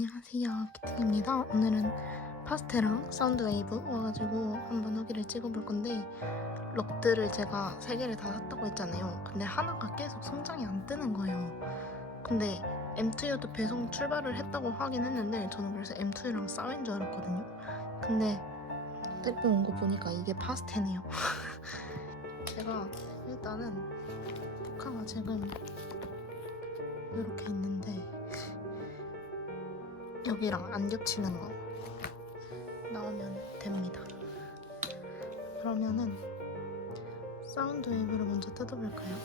안녕하세요 키트입니다. 오늘은 파스텔랑 사운드 웨이브 와가지고 한번 후기를 찍어볼 건데 럭들을 제가 세 개를 다 샀다고 했잖아요. 근데 하나가 계속 성장이 안 뜨는 거예요. 근데 M2U도 배송 출발을 했다고 하긴 했는데 저는 그래서 M2U랑 싸운 줄 알았거든요. 근데 택배 온거 보니까 이게 파스텔이에요. 제가 일단은 포카가 지금 이렇게 있는데 여기랑 안 겹치는 거 나오면 됩니다. 그러면은 사운드 웨이브를 먼저 뜯어볼까요?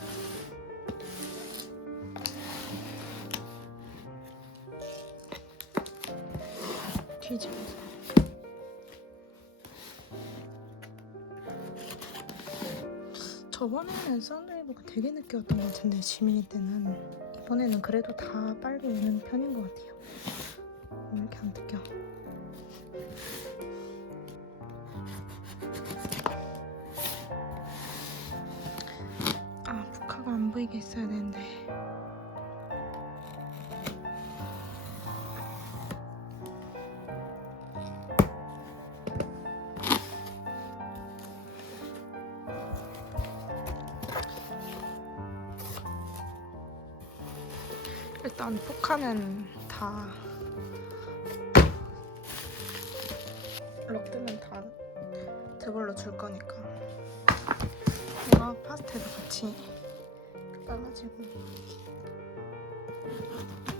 뒤집어서 저번에는 사운드 웨이브가 되게 늦게 왔던 것 같은데 지민이 때는 이번에는 그래도 다 빨리 오는 편인 것 같아요. 왜 이렇게 안 뜯겨? 아, 북카가 안 보이게 했어야 되는데. 일단 포카는 다 저걸로 줄 거니까. 내가 파스텔도 같이 까가지고.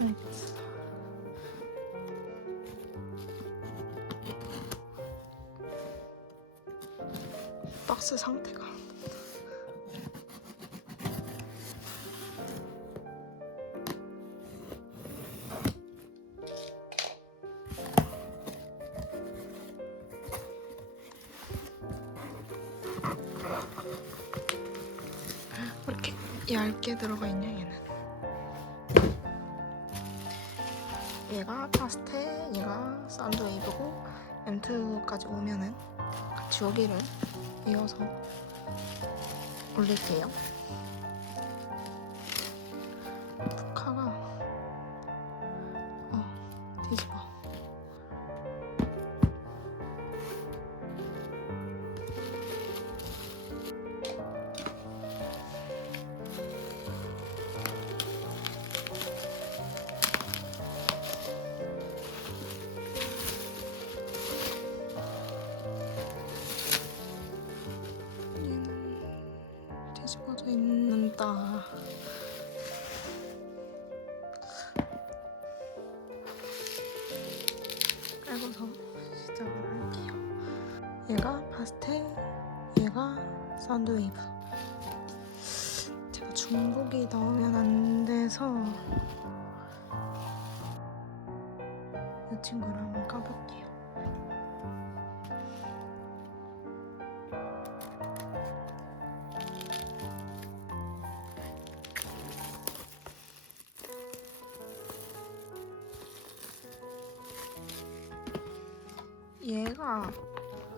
알겠어. 박스 상태가 얇게 들어가 있냐 얘는? 얘가 파스텔 얘가 샌드웨이브고 M2까지 오면은 같이 여기를 이어서 올릴게요 파스텔, 얘가 샌드웨이브. 제가 중복이 나오면 안 돼서 이 친구를 한번 까볼게요. 얘가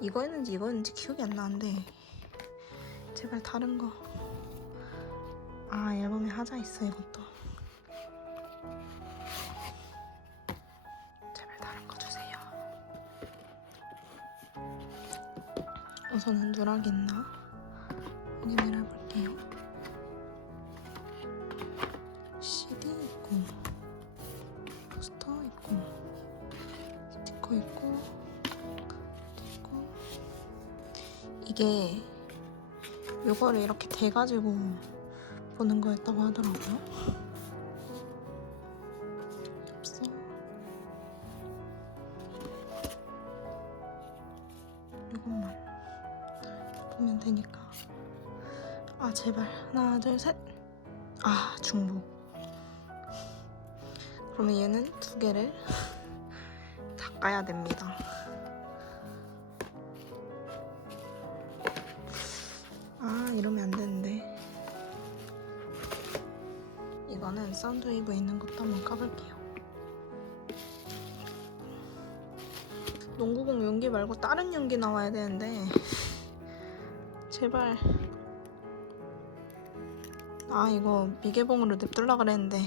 이거였는지 이거였는지 기억이 안 나는데 제발 다른 거. 아 앨범에 하자 있어 이것도. 제발 다른 거 주세요. 우선은 누락 있나 확인을 해볼게요. 이게 요거를 이렇게 대가지고 보는 거였다고 하더라고요. 없어. 이것만 보면 되니까. 아 제발 하나 둘 셋. 아 중복. 그러면 얘는 두 개를 닦아야 됩니다. 이러면 안 되는데. 이거는 썬드웨이브에 있는 것도 한번 까볼게요. 농구공 용기 말고 다른 용기 나와야 되는데. 제발. 아 이거 미개봉으로 냅둘라 그랬는데.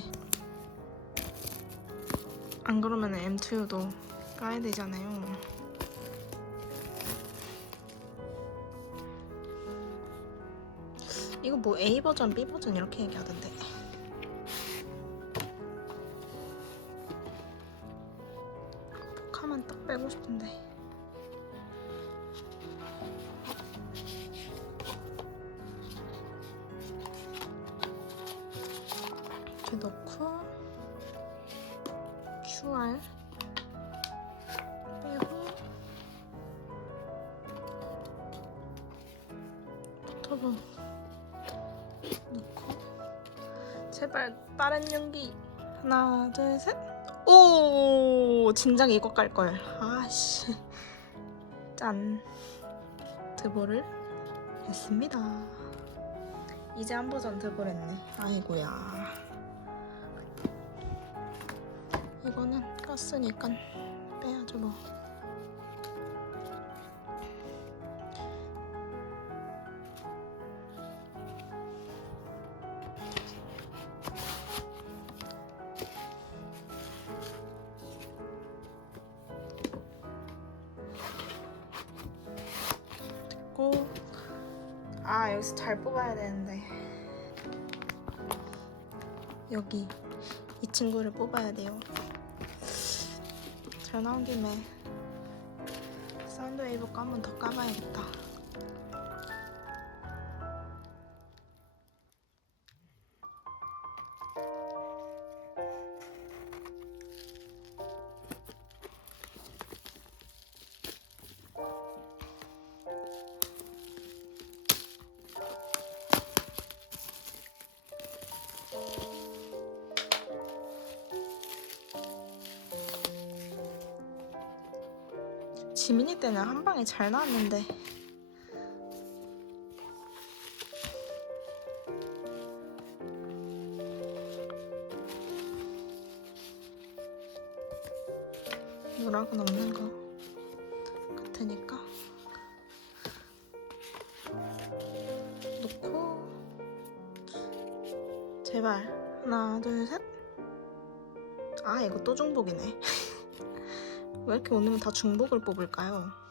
안 그러면 M2U도 까야 되잖아요. 이거 뭐 A 버전, B 버전 이렇게 얘기하던데. 포카만 딱 빼고 싶은데. 이렇게 넣고 제발 다른 연기. 하나 둘 셋 오 진작 이거 깔걸 아씨. 짠. 드보를 했습니다. 이제 한 버전 드보했네. 아이고야. 이거는 깠으니까 빼야죠 뭐. 아 여기서 잘 뽑아야 되는데 여기 이 친구를 뽑아야 돼요. 잘 나온 김에 사운드 웨이브 거 한번 더 까봐야겠다. 방에 잘 나왔는데. 누락은 없는 거 같으니까. 놓고. 제발. 하나 둘셋아 이거 또 중복이네. 왜 이렇게 오늘은 다 중복을 뽑을까요?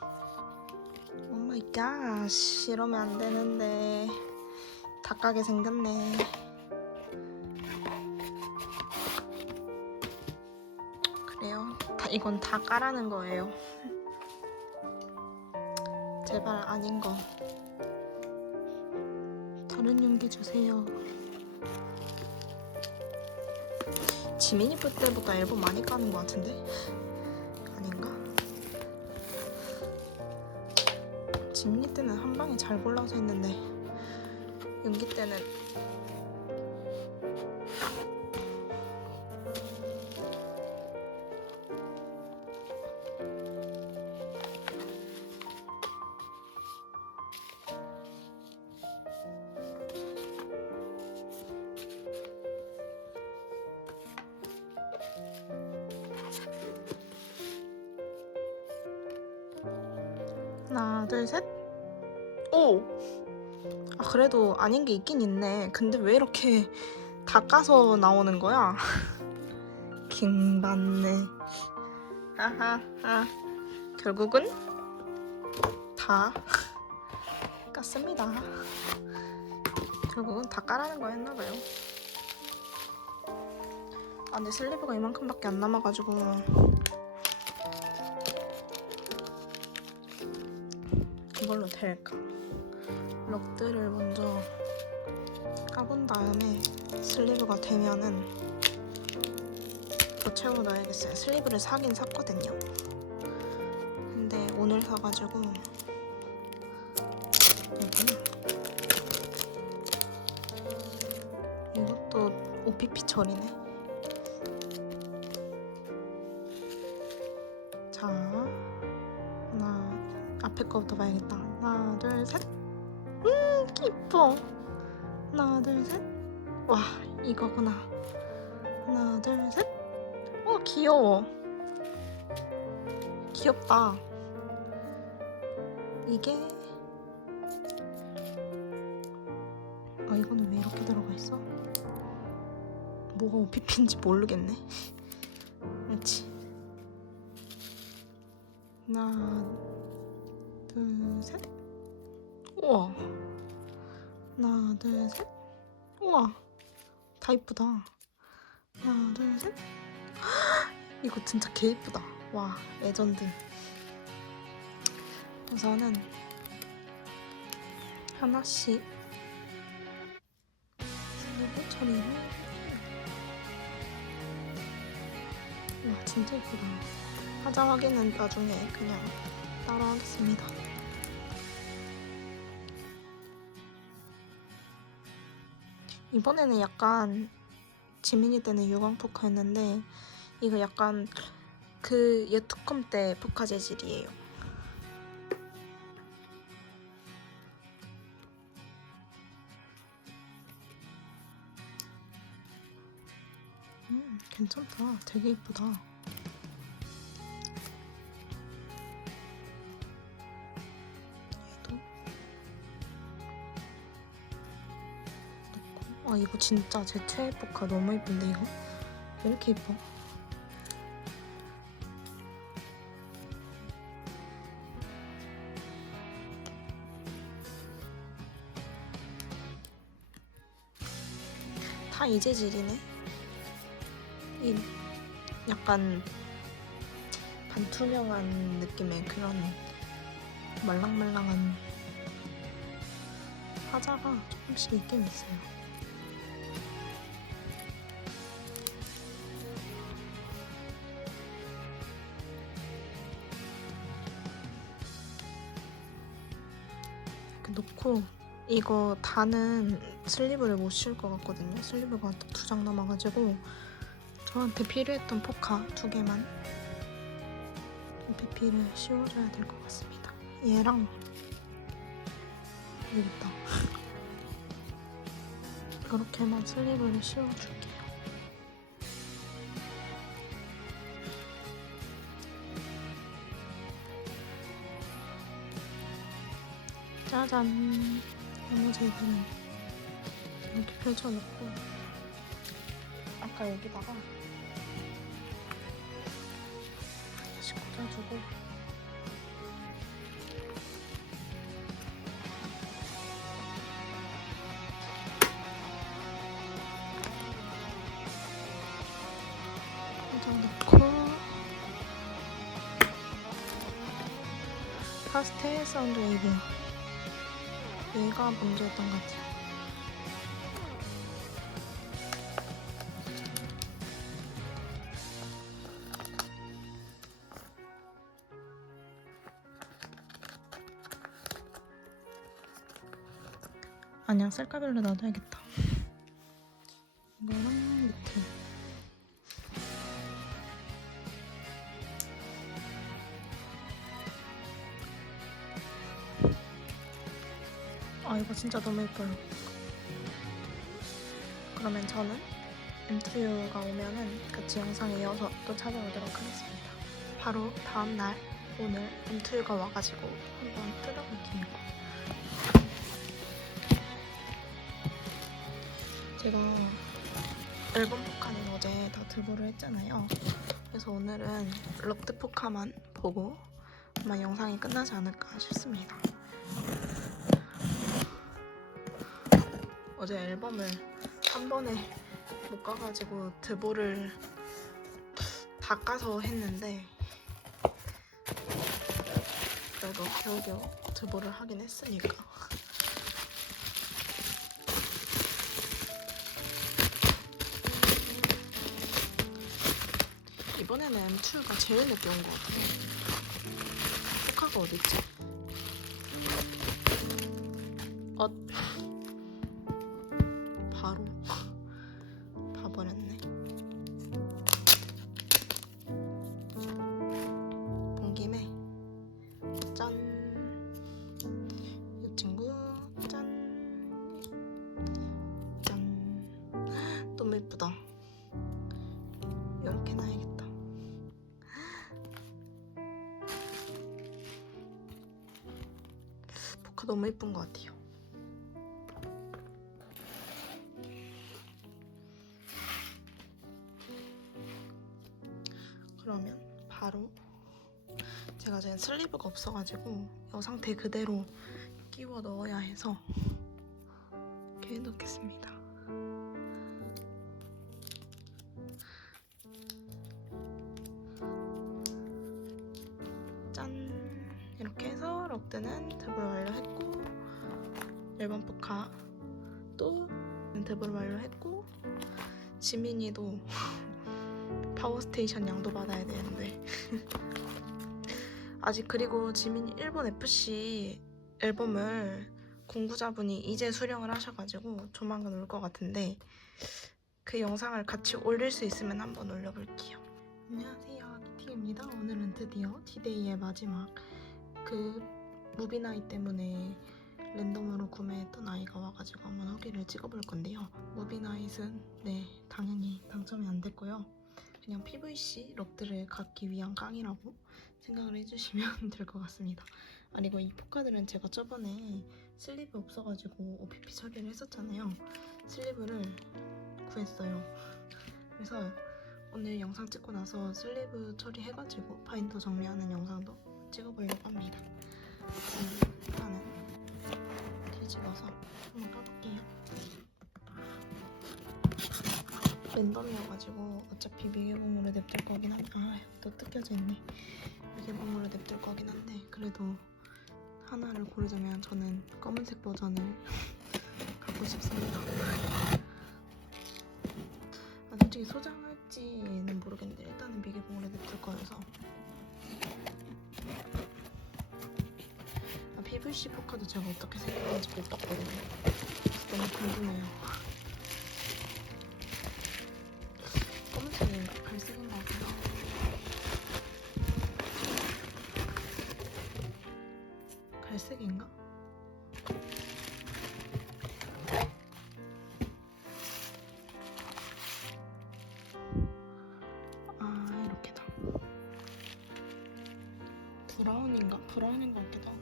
오 마이 갓 이러면 안 되는데. 다 까게 생겼네. 그래요. 다, 이건 다 까라는 거예요. 제발 아닌 거. 다른 용기 주세요. 지민이 볼 때보다 앨범 많이 까는 것 같은데 진미 때는 한 방에 잘 골라서 했는데 연기 때는 아닌 게 있긴 있네. 근데 왜 이렇게 다 까서 나오는 거야? 킹받네. 하하하. 결국은 다 깠습니다. 결국은 다 까라는 거였나봐요. 아 근데 슬리브가 이만큼밖에 안 남아가지고 이걸로 될까? 럭들을 먼저 까본 다음에 슬리브가 되면은 더 채워 넣어야겠어요. 슬리브를 사긴 샀거든요. 근데 오늘 사가지고 여기는 이것도 OPP 처리네. 이거구나. 하나, 둘, 셋. 어, 귀여워. 귀엽다. 이게 아, 이거는 왜 이렇게 들어가 있어? 뭐가 OPP인지 모르겠네. 그렇지. 하나, 둘, 셋. 우와. 하나, 둘, 셋. 다 이쁘다. 하나, 둘, 셋. 이거 진짜 개 이쁘다. 와, 레전드. 우선은 하나씩 슬리브 처리를 와 진짜 예쁘다 화장 확인은 나중에 그냥 따로 하겠습니다 이번에는 약간 지민이 때는 유광 포카였는데 이거 약간 그 예특컴 때 포카 재질이에요 음, 괜찮다. 되게 이쁘다. 아 이거 진짜 제 최애 포카 너무 이쁜데 이거 왜 이렇게 이뻐? 다 이 재질이네. 이 약간 반투명한 느낌의 그런 말랑말랑한 화자가 조금씩 있긴 있어요. 이거 다는 슬리브를 못 씌울 것 같거든요. 슬리브가 두 장 남아가지고 저한테 필요했던 포카 두 개만 PP를 씌워줘야 될 것 같습니다. 얘랑 여기 있다. 그렇게만 슬리브를 씌워줄게요. 짜잔. 나머지 애들은 이렇게 펼쳐놓고 아까 여기다가 다시 꽂아주고 꽂아놓고 파스텔 사운드 웨이브 얘가 문제였던 것 같아요. 아니야 셀카별로 놔둬야겠다 진짜 너무 예뻐요 그러면 저는 MTU가 오면은 같이 영상에 이어서 또 찾아오도록 하겠습니다 바로 다음날 오늘 MTU가 와가지고 한번 뜯어볼게요 제가 앨범 포카는 어제 다 드보를 했잖아요. 그래서 오늘은 럭드 포카만 보고 아마 영상이 끝나지 않을까 싶습니다. 어제 앨범을 한 번에 못 가가지고 드보를 다 까서 했는데 그래도 겨우겨우 드보를 하긴 했으니까 이번에는 M2가 제일 늦게 온 것 같아요. 포카가 어딨지? 어 바로 봐버렸네. 본 김에 짠. 이 친구 짠. 짠. 너무 예쁘다. 이렇게 놔야겠다. 포카 너무 예쁜 것 같아요. 없어가지고 이 상태 그대로 끼워 넣어야 해서 이렇게 해놓겠습니다. 짠! 이렇게 해서 럭드는 탭을 완료했고 일반 포카 또 탭을 완료했고 지민이도 파워스테이션 양도 받아야 되는데 아직 그리고 지민이 일본 FC 앨범을 공구자분이 이제 수령을 하셔가지고 조만간 올 것 같은데 그 영상을 같이 올릴 수 있으면 한번 올려볼게요. 안녕하세요, 키티입니다. 오늘은 드디어 디데이의 마지막 그 무비나이 때문에 랜덤으로 구매했던 아이가 와가지고 한번 후기를 찍어볼 건데요. 무비나잇은 네 당연히 당첨이 안 됐고요. 그냥 PVC 럭들을 갖기 위한 깡이라고 생각을 해주시면 될 것 같습니다. 아니고 이 포카들은 제가 저번에 슬리브 없어가지고 OPP 처리를 했었잖아요. 슬리브를 구했어요. 그래서 오늘 영상 찍고 나서 슬리브 처리해가지고 바인더 정리하는 영상도 찍어보려고 합니다. 음, 일단은 뒤집어서 한번 까볼게요. 랜덤이어가지고 어차피 미개봉으로 냅둘 거긴 한데 아, 또 뜯겨져 있네. 미개봉으로 냅둘 거긴 한데 그래도 하나를 고르자면 저는 검은색 버전을 갖고 싶습니다. 아, 솔직히 소장할지는 모르겠는데 일단은 미개봉으로 냅둘 거여서 아, PVC 포카도 제가 어떻게 생겼는지 못 봤거든요. 너무 궁금해요. 브라운인가? 브라운인 것 같기도 하고.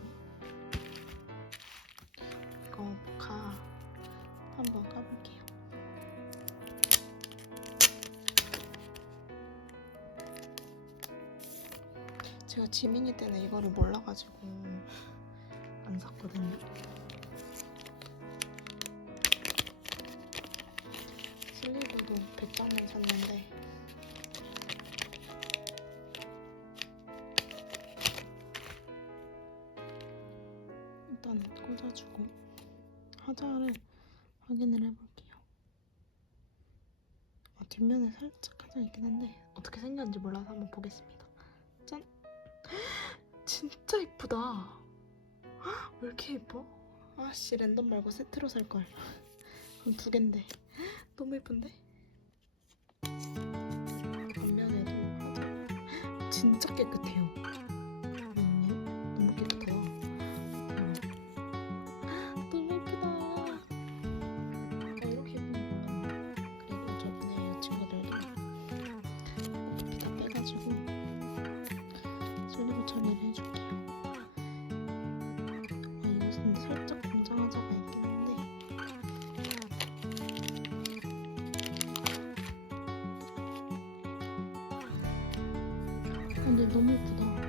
이거 가 한번 까볼게요. 제가 지민이 때는 이거를 몰라가지고 안 샀거든요. 하자를 확인을 해볼게요. 아, 뒷면에 살짝 하자 있긴 한데 어떻게 생겼는지 몰라서 한번 보겠습니다. 짠! 진짜 이쁘다. 왜 이렇게 예뻐? 아씨 랜덤 말고 세트로 살 걸. 그럼 두 갠데. 너무 예쁜데? 앞면에도 하자. 진짜 깨끗해요. 근데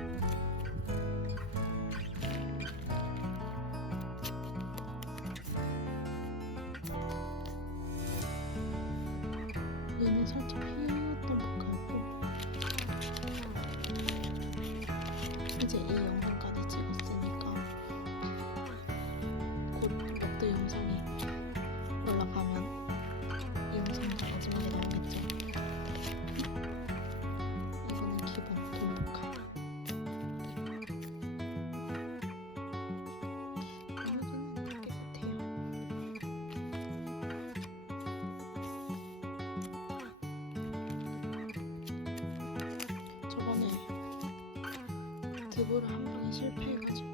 드보를 한 방에 실패해가지고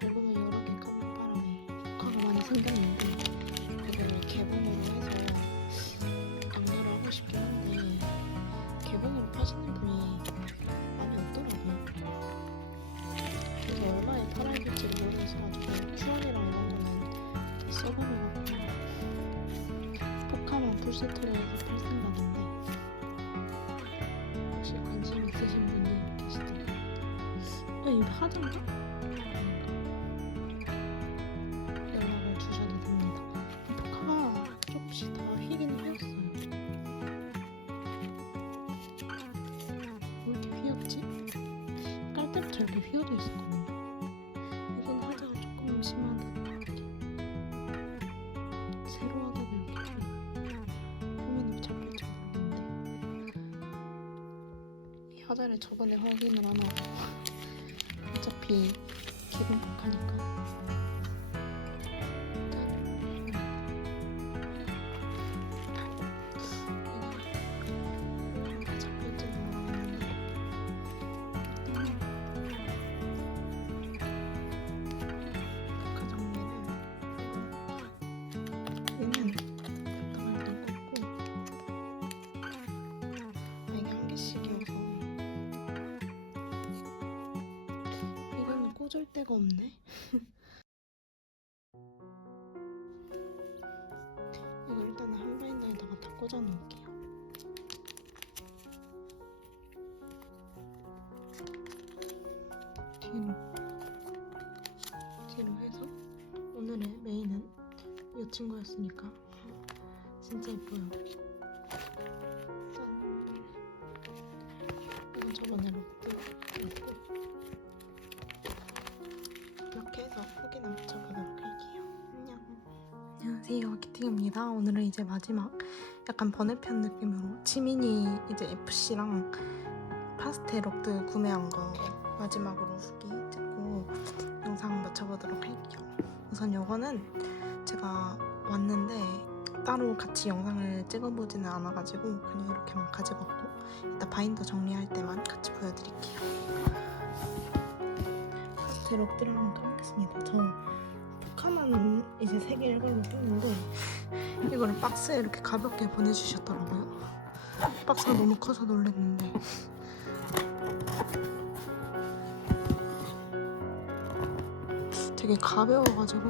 앨범을 여러 개 까먹 바람에 효과가 많이 생겼는데 이거를 개봉으로 해서 악려를 하고 싶긴 한데 개봉으로 파시는 분이 많이 없더라고요. 그래서 얼마에 팔아야 될지를 모르겠어 가지고 Q1이랑 이런 거는 다 써버려갖고 포카만 풀세트로 해서 연락을 주셔도 됩니다. 포카가 조금씩 다 휘긴 휘었어요. 왜 이렇게 휘었지? 깔 때부터 이렇게 휘어져 있었거든요. 이건 화장이 조금 심하다. 이렇게. 새로 하다가 이렇게 좀 표면이 잡힐지 모르겠는데 이 화자를 저번에 확인을 안 하고 어차피 기분 복하니까 데가 없네. 이거 일단은 한 바인더에다가 다 꽂아 놓을게요. 뒤로. 뒤로 해서. 오늘의 메인은 이 친구였으니까. 진짜 예뻐요. 안녕하세요, 키팅입니다. 오늘은 이제 마지막 약간 번외편 느낌으로 지민이 이제 FC랑 파스텔 록드 구매한 거 마지막으로 후기 찍고 영상 맞춰보도록 할게요. 우선 요거는 제가 왔는데 따로 같이 영상을 찍어보지는 않아가지고 그냥 이렇게만 가지고 왔고 이따 바인더 정리할 때만 같이 보여드릴게요. 파스텔 록드를 한번 켜보겠습니다. 저 포카만 이제 세 개 일걸로 떴는데 이거를 박스에 이렇게 가볍게 보내주셨더라고요. 박스가 너무 커서 놀랐는데 되게 가벼워가지고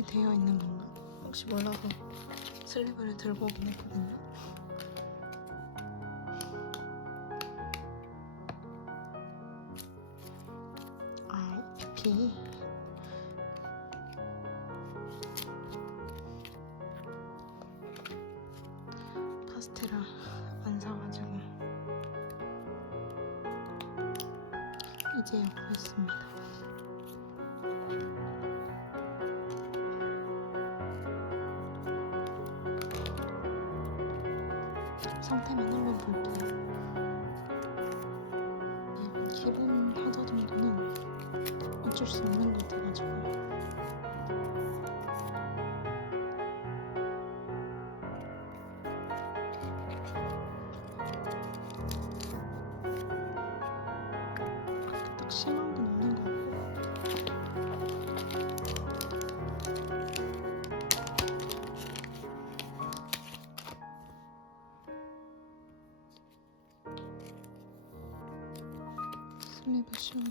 슬리브 처리되어 있는 건가? 혹시 몰라서 슬리브를 들고 오긴 했거든요 아 이렇게 파스텔을 안 사가지고 이제 구했습니다. 슬립을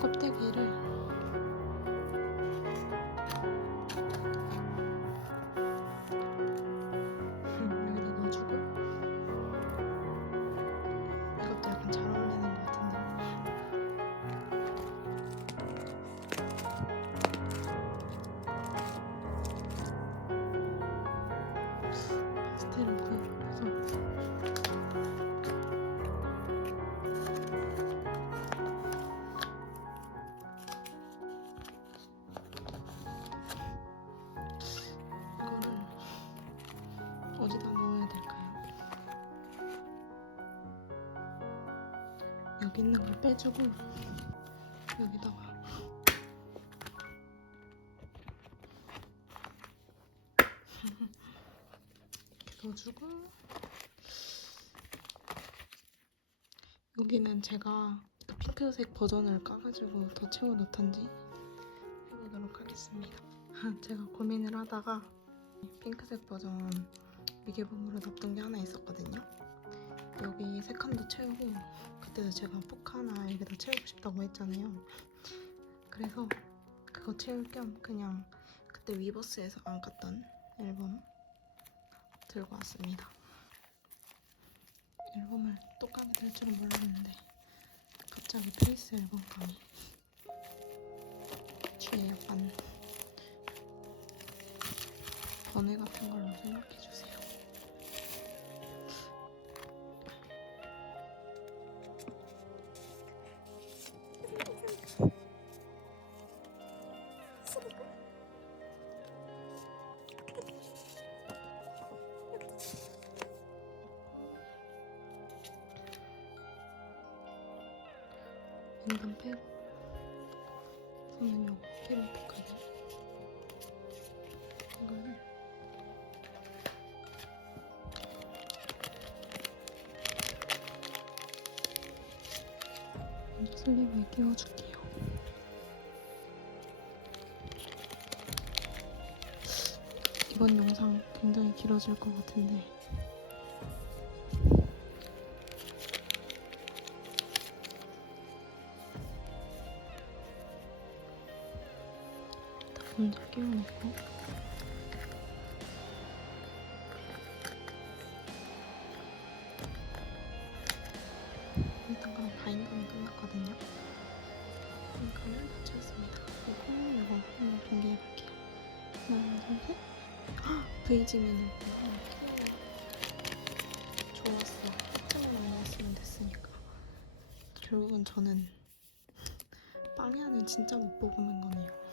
껍데기 개를 여기 있는 걸 빼주고 여기다가 이렇게 넣어주고 여기는 제가 그 핑크색 버전을 까가지고 더 채워 넣던지 해보도록 하겠습니다. 제가 고민을 하다가 핑크색 버전 미개봉으로 넣었던 게 하나 있었거든요. 여기 세 칸도 채우고 그때도 제가 포카나 여기다 채우고 싶다고 했잖아요. 그래서 그거 채울 겸 그냥 그때 위버스에서 안 깠던 앨범 들고 왔습니다. 앨범을 또 까게 될 줄은 몰랐는데 갑자기 페이스 앨범 감이 뒤에 약간 번외 같은 걸로 생각해 인간 빼고 저는 요거 피부까지 이거를 먼저 슬립에 끼워줄게 이번 영상 굉장히 길어질 것 같은데 베이지민을 이렇게 좋았어. 하나만 나왔으면 됐으니까. 결국은 저는 빵야는 진짜 못 뽑는 거네요.